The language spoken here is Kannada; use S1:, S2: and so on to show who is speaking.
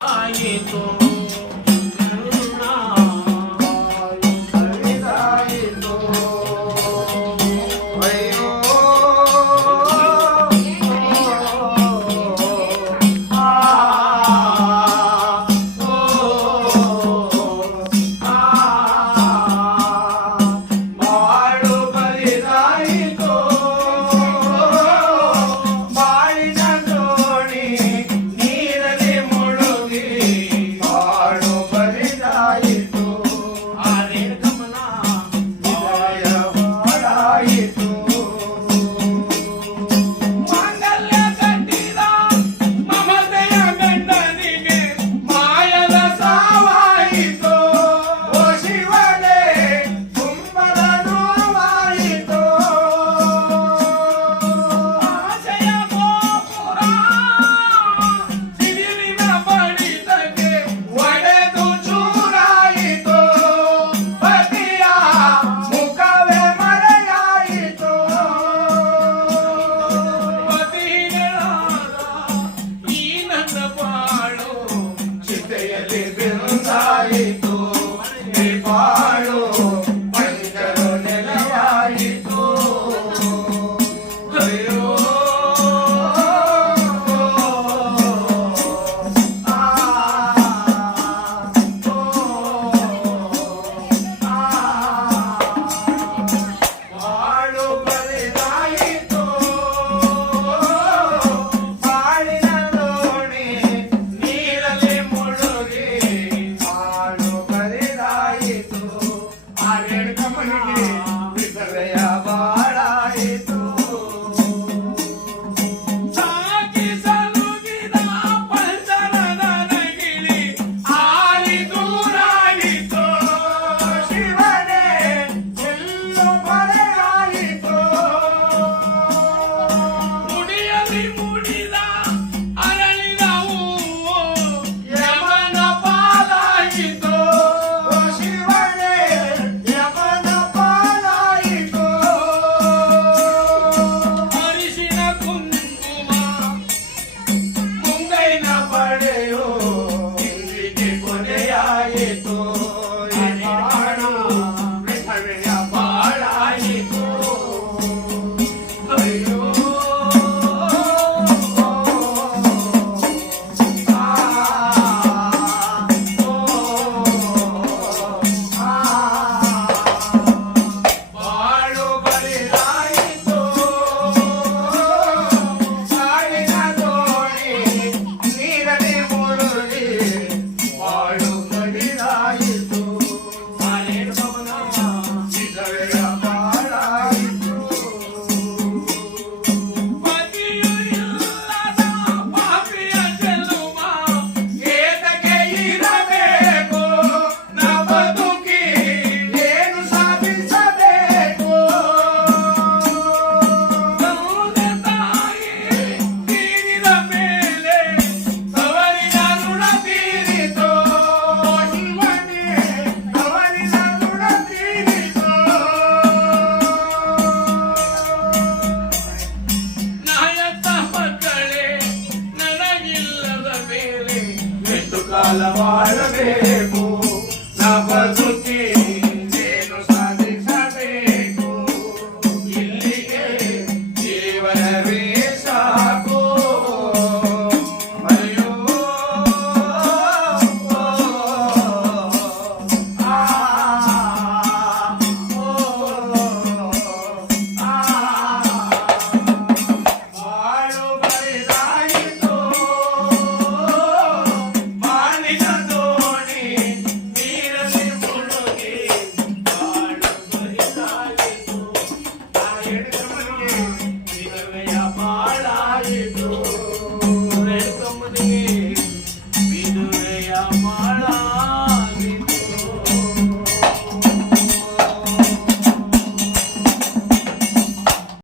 S1: 爱一种。
S2: ಮುಂಗೈನ
S1: ಬಾಳಬೇಕು
S2: ನಾ ಬದುಕಿ ನೀನು ಸಾಧಿಸಬೇಕು.
S1: ಇಲ್ಲಿಗೆ
S2: ಜೀವನವೇ
S1: Mama.